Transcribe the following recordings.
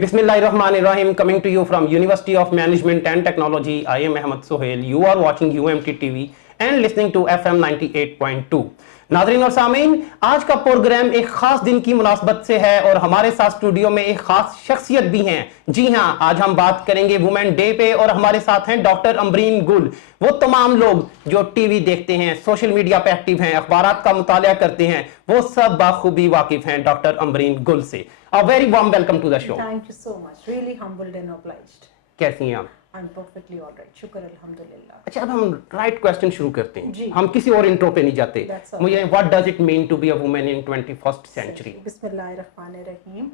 Bismillahirrahmanirrahim. Coming to you from University of Management and Technology. I am Ahmed Sohail. You are watching UMT TV and listening to FM 98.2. नाज़रीन और सामीन, आज का programme एक खास दिन की मुनासबत से है और हमारे साथ स्टूडियो में एक खास शख्सियत भी हैं। जी हाँ, आज हम बात करेंगे वुमेन डे पे और हमारे साथ हैं डॉक्टर अमरीन गुल। वो तमाम लोग जो टीवी देखते हैं, सोशल मीडिया पे एक्टिव हैं, अखबारात का मुतालिया करते हैं, वो सब बाखूबी वाकिफ हैं डॉक्टर अमरीन गुल से। A very warm welcome to the show. Thank you so much. Really humbled and obliged. कैसी हैं आप? I'm perfectly all right. शुक्र अल्हम्दुलिल्लाह. अच्छा, अब हम राइट क्वेश्चन शुरू करते हैं। जी. हम किसी और इंट्रो पे नहीं जाते। That's all. मुझे what does it mean to be a woman in 21st century? Bismillahirrahmanirrahim.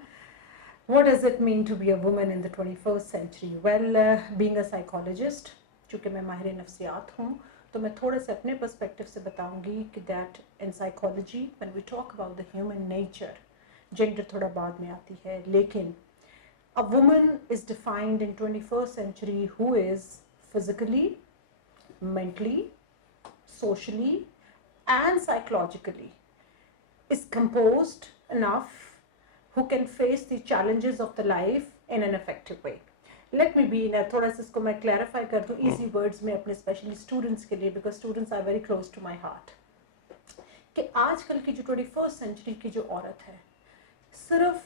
What does it mean to be a woman in the 21st century? Well, being a psychologist, चूँकि मैं माहिर नफ्सियात हूँ, तो मैं थोड़ा सा अपने पर्सपेक्टिव से बताऊंगी कि that in psychology when we talk about the human nature, gender थोड़ा बाद में आती है, लेकिन a woman is defined in 21st century who is physically, mentally, socially and psychologically is composed enough who can face the challenges of the life in an effective way. Let me be थोड़ा सा इसको मैं clarify कर दूँ easy words में अपने specially students के लिए, because students are very close to my heart, कि आजकल की जो 21st century की जो औरत है, सिर्फ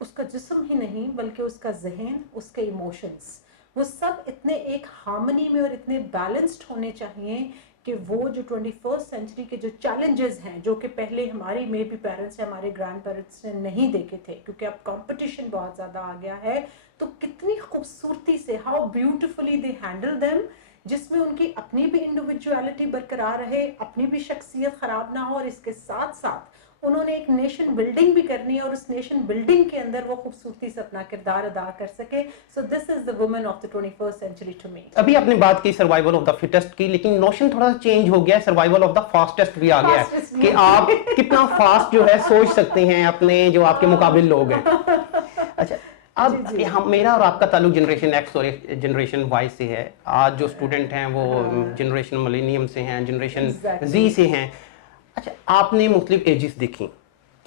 उसका जिस्म ही नहीं बल्कि उसका जहन, उसके इमोशंस, वो सब इतने एक हार्मनी में और इतने बैलेंस्ड होने चाहिए कि वो जो 21st सेंचुरी के जो चैलेंजेस हैं, जो कि पहले हमारे में भी पेरेंट्स या हमारे ग्रैंड पेरेंट्स ने नहीं देखे थे, क्योंकि अब कंपटीशन बहुत ज़्यादा आ गया है, तो कितनी खूबसूरती से how beautifully they handle them, जिसमें उनकी अपनी भी इंडिविजुअलिटी बरकरार रहे, अपनी भी शख्सियत ख़राब ना हो, और इसके साथ साथ उन्होंने एक नेशन बिल्डिंग भी करनी है और उस नेशन बिल्डिंग के अंदर वो खूबसूरती से अपना किरदार अदा कर सके. So this is the woman of the 21st century to me. अभी आपने बात की सर्वाइवल ऑफ द फिटेस्ट की, लेकिन नोशन थोड़ा सा चेंज हो गया है, सर्वाइवल ऑफ द फास्टेस्ट भी आ गया है कि आप कितना फास्ट जो है सोच सकते हैं अपने जो आपके मुकाबिल लोग हैं. अच्छा, अब हम मेरा और आपका ताल्लुक जनरेशन एक्स और जनरेशन वाई से है. आज जो स्टूडेंट हैं वो जनरेशन मिलेनियम से हैं, जनरेशन जी से हैं. अच्छा, आपने मुख्तलिफ एजेस देखी,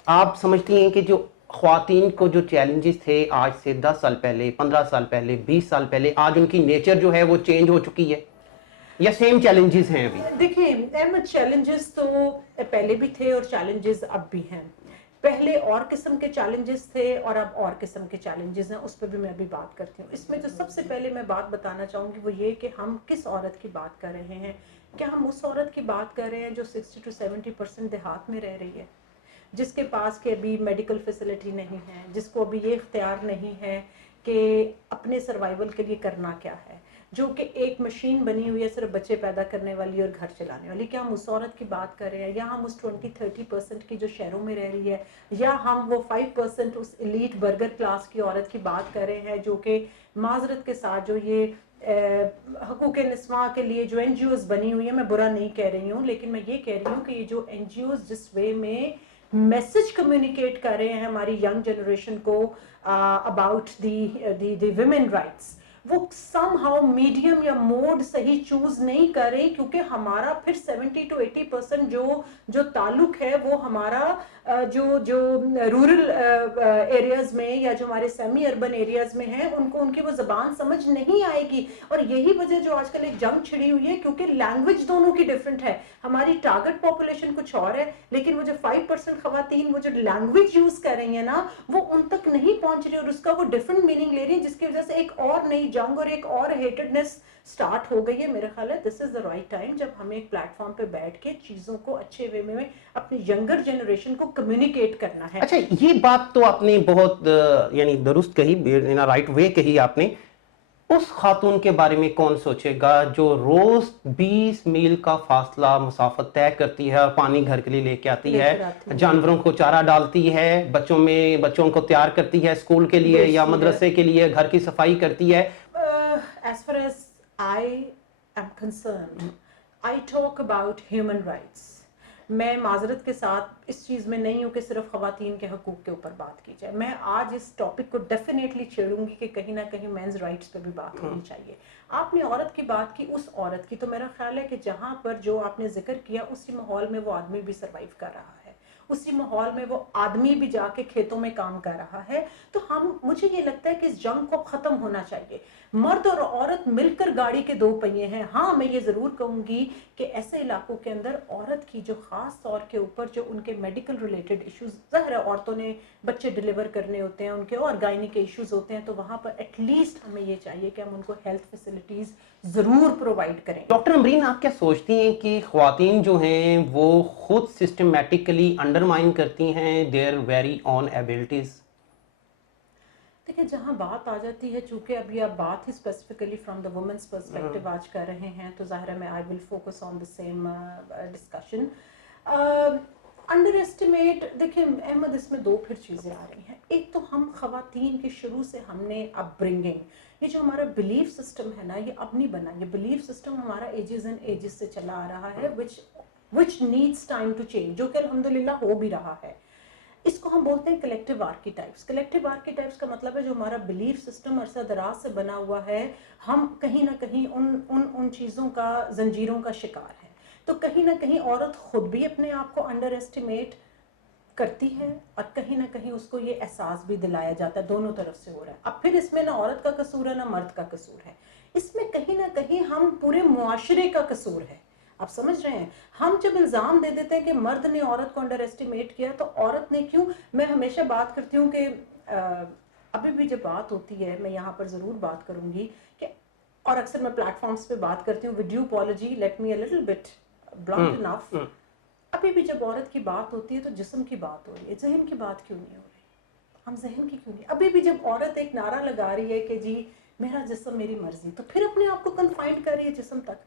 आप समझती हैं कि जो ख्वातीन को जो चैलेंजेस थे आज से 10 साल पहले, 15 साल पहले, 20 साल पहले, आज उनकी नेचर जो है वो चेंज हो चुकी है या सेम चैलेंजेस हैं अभी? देखिए अहमद, चैलेंजेस तो पहले भी थे और चैलेंजेस अब भी हैं. पहले और किस्म के चैलेंजेस थे और अब और किस्म के चैलेंजेस हैं, उस पर भी मैं अभी बात करती हूँ. इसमें जो सबसे पहले मैं बात बताना चाहूँगी वो ये कि हम किस औरत की बात कर रहे हैं. क्या हम उस औरत की बात कर रहे हैं जो 60 to 70% देहात में रह रही है, जिसके पास के अभी मेडिकल फैसिलिटी नहीं है, जिसको अभी ये इख्तियार नहीं है कि अपने सर्वाइवल के लिए करना क्या है, जो कि एक मशीन बनी हुई है सिर्फ बच्चे पैदा करने वाली और घर चलाने वाली? क्या हम उस औरत की बात कर रहे हैं, या हम उस 20-30% की जो शहरों में रह रही है, या हम वो 5% उस एलीट बर्गर क्लास की औरत की बात कर रहे हैं जो कि माजरत के साथ जो ये हकूक़ निस्वा के लिए जो NGOs बनी हुई है, मैं बुरा नहीं कह रही हूँ, लेकिन मैं ये कह रही हूँ कि ये जो NGOs जिस वे में मैसेज कम्युनिकेट कर रहे हैं हमारी यंग जनरेशन को अबाउट दी वुमेन राइट्स, वो समहाउ मीडियम या मोड सही चूज नहीं कर रही, क्योंकि हमारा फिर 70 to 80% जो ताल्लुक है वो हमारा जो रूरल एरियाज में या जो हमारे सेमी अर्बन एरियाज में है, उनको उनकी वो ज़बान समझ नहीं आएगी. और यही वजह जो आजकल एक जंग छिड़ी हुई है, क्योंकि लैंग्वेज दोनों की डिफरेंट है. हमारी टारगेट पॉपुलेशन कुछ और है, लेकिन वो जो 5% खवातीन वो जो लैंग्वेज यूज कर रही है ना, वो उन तक नहीं पहुंच रही और उसका वो डिफरेंट मीनिंग ले रही है, जिसकी वजह से एक और नई जंग और एक और हेटेडनेस स्टार्ट हो गई है. मेरा ख्याल है this is the right time जब हमें एक प्लेटफॉर्म पे बैठ के चीजों को अच्छे वे में अपनी यंगर जनरेशन को कम्युनिकेट करना है. अच्छा, ये बात तो आपने बहुत यानी दुरुस्त कही, इन राइट वे कही आपने. उस खातून के बारे में कौन सोचेगा जो रोज 20 मील का फासला मुसाफत तय करती है और पानी घर के लिए लेके आती है, जानवरों को चारा डालती है, बच्चों को तैयार करती है स्कूल के लिए या मदरसे के लिए, घर की सफाई करती है. As far as I am concerned, I talk about human rights. मैं माजरत के साथ इस चीज़ में नहीं हूँ कि सिर्फ ख़वातीन के हकूक़ के ऊपर बात की जाए. मैं आज इस टॉपिक को डेफिनेटली छेड़ूंगी कि कहीं ना कहीं मेंस राइट्स पे भी बात होनी चाहिए. आपने औरत की बात की, उस औरत की, तो मेरा ख्याल है कि जहाँ पर जो आपने जिक्र किया उसी माहौल में वो आदमी भी सर्वाइव कर रहा है, उसी माहौल में वो आदमी भी जाके खेतों में काम कर रहा है। तो मुझे ये लगता है कि इस जंग को खत्म होना चाहिए। मर्द और औरत मिलकर गाड़ी के दो पहिए हैं। हाँ, मैं ये जरूर कहूंगी कि ऐसे इलाकों के अंदर औरत की जो खास तौर के ऊपर जो उनके मेडिकल रिलेटेड इश्यूज, ज़ाहिर है औरतों ने बच्चे डिलीवर करने होते हैं उनके, और गायनी के इश्यूज होते हैं, तो वहाँ पर एटलीस्ट हमें ये चाहिए कि हम उनको हेल्थ फैसिलिटीज जरूर प्रोवाइड करें। डॉक्टर अमरीन, आप क्या सोचती हैं कि ख्वातीन जो हैं वो खुद सिस्टमेटिकली अंडरमाइन करती हैं देयर वेरी ऑन एबिलिटीज? देखिए, जहाँ बात आ जाती है, चूंकि अभी आप बात ही specifically from the women's perspective आज कर रहे हैं, तो ज़ाहिर है मैं I will focus on the same discussion. Underestimate, देखिए अहमद, इसमें दो फिर चीज़ें आ रही हैं। एक तो हम ख़वातीन के शुरू से हमने अपब्रिंगिंग, ये जो हमारा बिलीफ सिस्टम है ना, ये अब नहीं बना। ये बिलीफ सिस्टम हमारा एजेस एंड एजेस से चला आ रहा है, which needs time to change, जो कि अल्हम्दुलिल्लाह हो भी रहा है। इसको हम बोलते हैं कलेक्टिव आर्कीटाइप्स। कलेक्टिव आर्कीटाइप्स का मतलब है जो हमारा बिलीफ सिस्टम अरसा दराज से बना हुआ है, हम कहीं ना कहीं उन चीज़ों का, जंजीरों का शिकार है। तो कहीं ना कहीं औरत खुद भी अपने आप को अंडर एस्टिमेट करती है, और कहीं ना कहीं उसको ये एहसास भी दिलाया जाता है। दोनों तरफ से हो रहा है। अब फिर इसमें ना औरत का कसूर है ना मर्द का कसूर है, इसमें कहीं ना कहीं हम पूरे मुआशरे का कसूर है। आप समझ रहे हैं? हम जब इल्ज़ाम दे देते हैं कि मर्द ने औरत को अंडर एस्टिमेट किया, तो औरत ने क्यों? मैं हमेशा बात करती हूँ कि अभी भी जब बात होती है, मैं यहाँ पर ज़रूर बात करूँगी कि, और अक्सर मैं प्लेटफॉर्म्स पे बात करती हूँ, with due apology, let me a little bit blunt enough, अभी भी जब औरत की बात होती है तो जिस्म की बात हो रही है, जहन की बात क्यों नहीं हो रही? हम जहन की क्यों नहीं? अभी भी जब औरत एक नारा लगा रही है कि जी मेरा जिस्म मेरी मर्जी, तो फिर अपने आप को कन्फाइंड कर रही है जिस्म तक,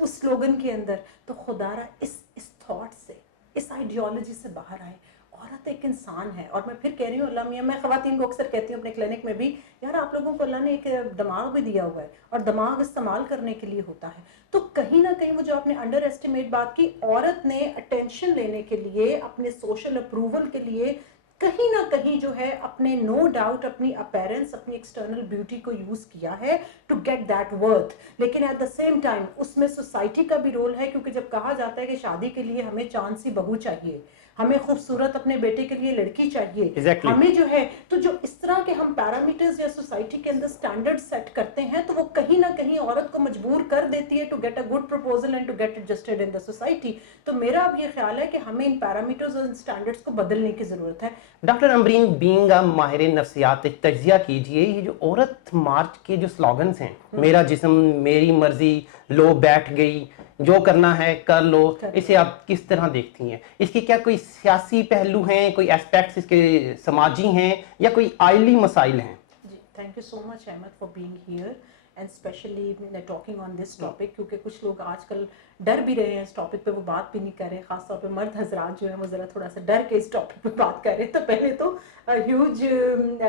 उस स्लोगन के अंदर। तो खुदारा इस थॉट से, इस आइडियोलॉजी से बाहर आए। औरत एक इंसान है, और मैं फिर कह रही हूँ, अल्लाह मियाँ, मैं ख़वातीन को अक्सर कहती हूँ अपने क्लिनिक में भी, यार आप लोगों को अल्लाह ने एक दिमाग भी दिया हुआ है, और दिमाग इस्तेमाल करने के लिए होता है। तो कहीं ना कहीं वो जो आपने अंडर एस्टिमेट बात की, औरत ने अटेंशन लेने के लिए, अपने सोशल अप्रूवल के लिए, कहीं ना कहीं जो है अपने, नो डाउट, अपनी अपीयरेंस, अपनी एक्सटर्नल ब्यूटी को यूज किया है टू गेट दैट वर्थ। लेकिन एट द सेम टाइम उसमें सोसाइटी का भी रोल है, क्योंकि जब कहा जाता है कि शादी के लिए हमें चांद सी बहू चाहिए, हमें खूबसूरत अपने बेटे के लिए लड़की चाहिए, Exactly. हमें जो है, तो जो इस तरह के हम पैरामीटर्स या सोसाइटी के अंदर स्टैंडर्ड सेट करते हैं, तो वो कहीं ना कहीं औरत को मजबूर कर देती है to get a good proposal and to get adjusted in the society. तो मेरा अब ये ख्याल है कि हमें इन पैरामीटर्स और स्टैंडर्ड्स को बदलने की जरूरत है। डॉक्टर अमरीन, बीइंग अ माहिर नफ्सियात, एक तज्जिया कीजिए, ये जो औरत मार्च के जो स्लोगन्स हैं, मेरा जिस्म मेरी मर्जी, लो बैठ गई, जो करना है कर लो, इसे आप किस तरह देखती हैं? इसके क्या कोई सियासी पहलू हैं, कोई एस्पेक्ट्स इसके समाजी हैं, या कोई आइली मसाइल हैं? जी, thank you so much Ahmad for being here and specially talking on this topic, क्योंकि कुछ लोग आजकल डर भी रहे हैं इस टॉपिक पे, वो बात भी नहीं कर रहे, खासतौर पे मर्द हजरात जो है वो ज़रा थोड़ा सा डर के इस टॉपिक पे बात कर रहे हैं। तो पहले तो huge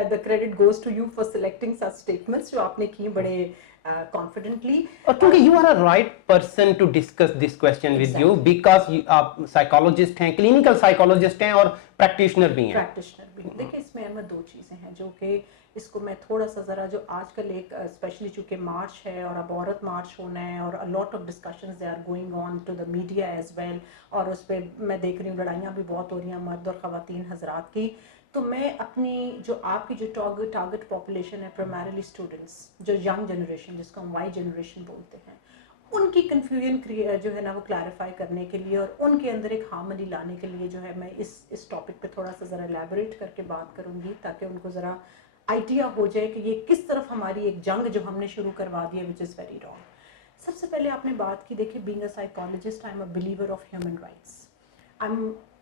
the credit goes to you for selecting such statements जो आपने की बड़े कॉन्फिडेंटली। और क्योंकि you are a right person to discuss this question with you, because आप साइकोलॉजिस्ट हैं, क्लिनिकल साइकोलॉजिस्ट हैं और प्रैक्टिशनर भी हैं। देखिए, इसमें अहमद दो चीज़ें हैं जो कि इसको मैं थोड़ा सा ज़रा, जो आजकल एक स्पेशली चूँकि मार्च है और अब औरत मार्च होना है, और a lot of discussions they are going on to the media as well, और उस पर मैं देख रही हूँ लड़ाइयाँ भी बहुत हो रही हैं मर्द और ख़वातीन हजरात की। तो मैं अपनी जो आपकी जो टारगेट पॉपुलेशन है, प्राइमरीली स्टूडेंट्स, जो यंग जनरेशन जिसको हम वाई जनरेशन बोलते हैं, उनकी कन्फ्यूजन जो है ना वो क्लैरिफाई करने के लिए और उनके अंदर एक हार्मनी लाने के लिए जो है मैं इस टॉपिक पे थोड़ा सा ज़रा एलैबोरेट करके बात करूँगी, ताकि उनको ज़रा आइडिया हो जाए कि ये किस तरफ हमारी एक जंग जो हमने शुरू करवा दी है, विच इज़ वेरी रॉन्ग। सबसे पहले आपने बात की, देखिए, being a psychologist, I am a believer of human rights.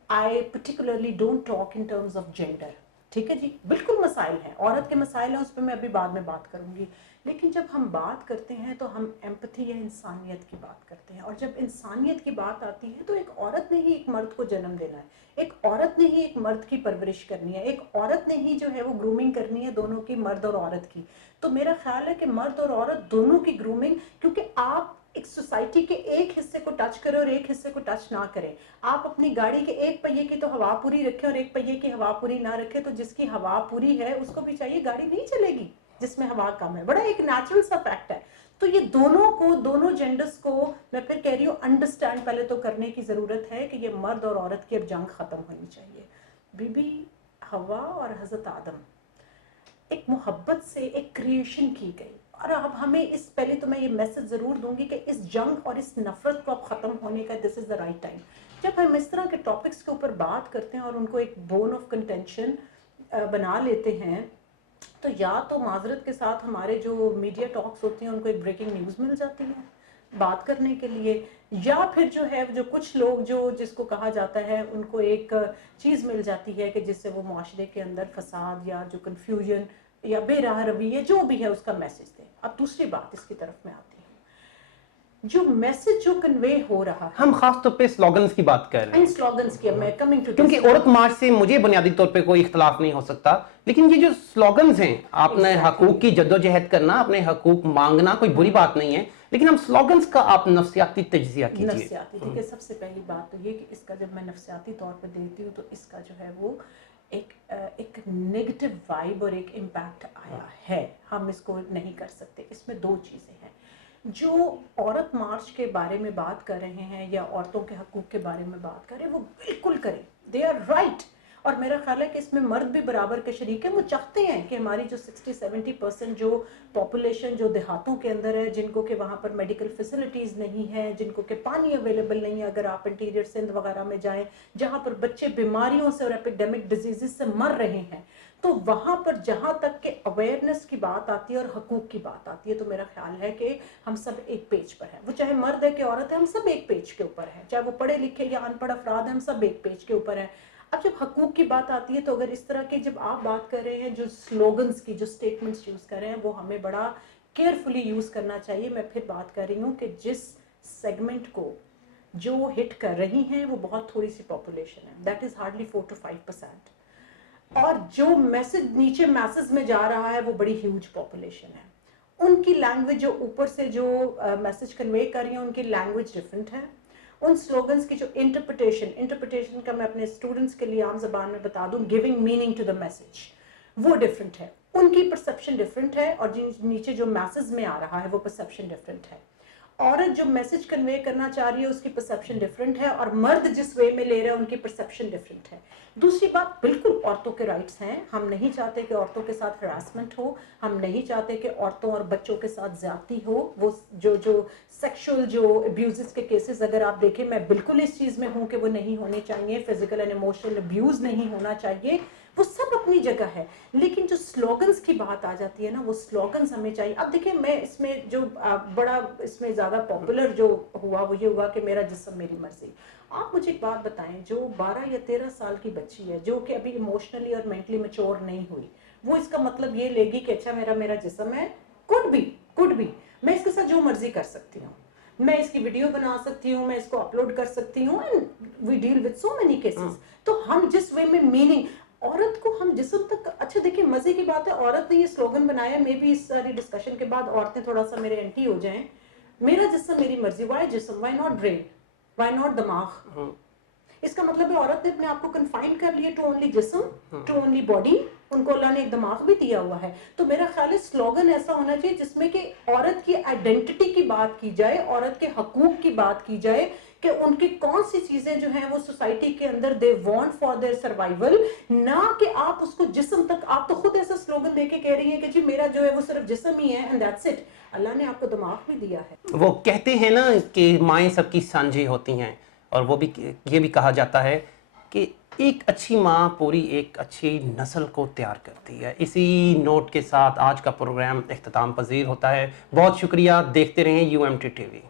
I particularly don't talk in terms of gender, ठीक है जी, बिल्कुल मसाइल हैं, औरत के मसाइल हैं, उस पर मैं अभी बाद में बात करूंगी। लेकिन जब हम बात करते हैं तो हम एम्पैथी या इंसानियत की बात करते हैं, और जब इंसानियत की बात आती है तो एक औरत ने ही एक मर्द को जन्म देना है, एक औरत ने ही एक मर्द की परवरिश करनी है, एक औरत ने ही जो है वो ग्रूमिंग करनी है दोनों की, मर्द और औरत की। तो मेरा ख्याल है कि मर्द और औरत दोनों की ग्रूमिंग, क्योंकि आप एक सोसाइटी के एक हिस्से को टच करें और एक हिस्से को टच ना करें, आप अपनी गाड़ी के एक पहिए की तो हवा पूरी रखें और एक पहिए की हवा पूरी ना रखें, तो जिसकी हवा पूरी है उसको भी चाहिए, गाड़ी नहीं चलेगी। जिसमें हवा कम है, बड़ा एक नेचुरल सा फैक्ट है। तो ये दोनों जेंडर्स को मैं फिर कह रही हूँ अंडरस्टैंड पहले तो करने की ज़रूरत है कि ये मर्द और औरत की अब जंग ख़त्म होनी चाहिए। बीबी हवा और हज़रत आदम एक मोहब्बत से एक क्रिएशन की गई, और अब हमें इस पहले तो मैं ये मैसेज ज़रूर दूंगी कि इस जंग और इस नफ़रत को अब ख़त्म होने का this is the right time. जब हम इस तरह के टॉपिक्स के ऊपर बात करते हैं और उनको एक बोन ऑफ कंटेंशन बना लेते हैं, तो या तो माजरत के साथ हमारे जो मीडिया टॉक्स होती हैं उनको एक ब्रेकिंग न्यूज़ मिल जाती है बात करने के लिए, या फिर जो है जो कुछ लोग जो जिसको कहा जाता है उनको एक चीज़ मिल जाती है कि जिससे वो माशरे के अंदर फसाद या जो कन्फ्यूजन या बेराह रवैये जो भी है उसका मैसेज दें। अब दूसरी बात इसकी तरफ में आती है, जो मैसेज जो कन्वे हो रहा है, हम खास तौर पे स्लोगन्स की बात कर रहे हैं। इन स्लोगन्स की मैं कमिंग टू, क्योंकि औरत मार्च से मुझे बुनियादी तौर पे कोई इख्तलाफ नहीं हो सकता, लेकिन ये जो स्लोगन्स हैं, आपने हकूक की जद्दोजहद करना, अपने हकूक मांगना कोई बुरी बात नहीं है, लेकिन हम स्लोगन्स का आप नफ्सियाती तज्जिया कीजिए। नफ्सियाती, देखिए सबसे पहली बात तो ये कि इसका जब मैं नफ्सियाती तौर पर देती हूँ तो इसका जो है वो एक नेगेटिव वाइब और एक इम्पैक्ट आया है, हम इसको नहीं कर सकते। इसमें दो चीज़ें हैं, जो औरत मार्च के बारे में बात कर रहे हैं या औरतों के हकूक़ के बारे में बात कर रहे हैं, वो बिल्कुल करें, दे आर राइट। और मेरा ख्याल है कि इसमें मर्द भी बराबर के शरीक हैं, वो चाहते हैं कि हमारी जो 60-70% जो पॉपुलेशन जो देहातों के अंदर है, जिनको कि वहाँ पर मेडिकल फैसिलिटीज़ नहीं है, जिनको कि पानी अवेलेबल नहीं है, अगर आप इंटीरियर सिंध वगैरह में जाएं जहाँ पर बच्चे बीमारियों से और एपिडेमिक डिजीज़ से मर रहे हैं, तो वहाँ पर जहाँ तक के अवेयरनेस की बात आती है और हकूक़ की बात आती है, तो मेरा ख्याल है कि हम सब एक पेज पर हैं। वो चाहे मर्द है कि औरत है, हम सब एक पेज के ऊपर हैं, चाहे वो पढ़े लिखे या अनपढ़ अफराद हैं, हम सब एक पेज के ऊपर हैं। अब जब हकूक़ की बात आती है, तो अगर इस तरह की जब आप बात कर रहे हैं, जो स्लोगन्स की जो स्टेटमेंट्स यूज़ कर रहे हैं, वो हमें बड़ा केयरफुली यूज़ करना चाहिए। मैं फिर बात कर रही हूँ कि जिस सेगमेंट को जो हिट कर रही हैं वो बहुत थोड़ी सी पॉपुलेशन है, दैट इज़ हार्डली 4 to 5%, और जो मैसेज नीचे मैसेज में जा रहा है वो बड़ी ह्यूज पॉपुलेशन है। उनकी लैंग्वेज जो ऊपर से जो मैसेज कन्वे कर रही है, उनकी लैंग्वेज डिफरेंट है। उन स्लोगन्स की जो इंटरप्रिटेशन का मैं अपने स्टूडेंट्स के लिए आम ज़बान में बता दूं, giving meaning to the message, वो डिफरेंट है, उनकी परसेप्शन डिफरेंट है, और नीचे जो मैसेज में आ रहा है वो परसेप्शन डिफरेंट है। औरत जो मैसेज कन्वे करना चाह रही है उसकी परसेप्शन डिफरेंट है, और मर्द जिस वे में ले रहे हैं उनकी परसेप्शन डिफरेंट है। दूसरी बात, बिल्कुल औरतों के राइट्स हैं, हम नहीं चाहते कि औरतों के साथ हरासमेंट हो, हम नहीं चाहते कि औरतों और बच्चों के साथ ज्यादती हो। वो जो सेक्सुअल जो अब्यूज़ के केसेस अगर आप देखें, मैं बिल्कुल इस चीज़ में हूँ कि वो नहीं होने चाहिए, फिजिकल एंड इमोशनल अब्यूज़ नहीं होना चाहिए, वो सब अपनी जगह है। लेकिन जो स्लोगन्स की बात आ जाती है ना, वो स्लोगन्स हमें चाहिए। अब देखिए, मैं इसमें जो बड़ा इसमें ज़्यादा पॉपुलर जो हुआ वो ये हुआ कि मेरा जिस्म मेरी मर्जी। आप मुझे एक बात बताएं, जो 12 या 13 साल की बच्ची है जो कि अभी इमोशनली और मेंटली मैच्योर नहीं हुई, वो इसका मतलब ये लेगी कि अच्छा मेरा जिस्म है, कुड बी, मैं इसके साथ जो मर्जी कर सकती हूँ, मैं इसकी वीडियो बना सकती हूँ, मैं इसको अपलोड कर सकती हूँ, and we deal with so many cases. तो हम जिस वे में मीनिंग औरत को हम जिस्म तक, अच्छा देखिए मजे की बात है, औरत ने ये स्लोगन बनाया, मे बी इस सारी डिस्कशन के बाद औरतें थोड़ा सा मेरे एंटी हो जाएं, मेरा जिस्म मेरी मर्जी, वाई जिस्म, why not brain, why not दिमाग। इसका मतलब है औरत ने अपने आप को कन्फाइन कर लिया टू ओनली जिस्म, टू ओनली बॉडी, उनको अल्लाह ने एक दिमाग भी दिया हुआ है। तो मेरा ख्याल है स्लोगन ऐसा होना चाहिए जिसमें कि औरत की आइडेंटिटी की बात की जाए, औरत के हकूक की बात की जाए, कि उनकी कौन सी चीजें जो हैं वो सोसाइटी के अंदर they want for their survival, ना कि आप उसको जिस्म तक। आप तो खुद ऐसा स्लोगन देके कह रही हैं कि जी मेरा जो है वो सिर्फ जिस्म ही है एंड दैट्स इट। अल्लाह ने आपको दिमाग भी दिया है। वो कहते हैं ना कि माएँ सबकी सांझी होती हैं, और वो भी ये भी कहा जाता है कि एक अच्छी माँ पूरी एक अच्छी नस्ल को तैयार करती है। इसी नोट के साथ आज का प्रोग्राम इख्तिताम पजीर होता है। बहुत शुक्रिया, देखते रहें UMT TV।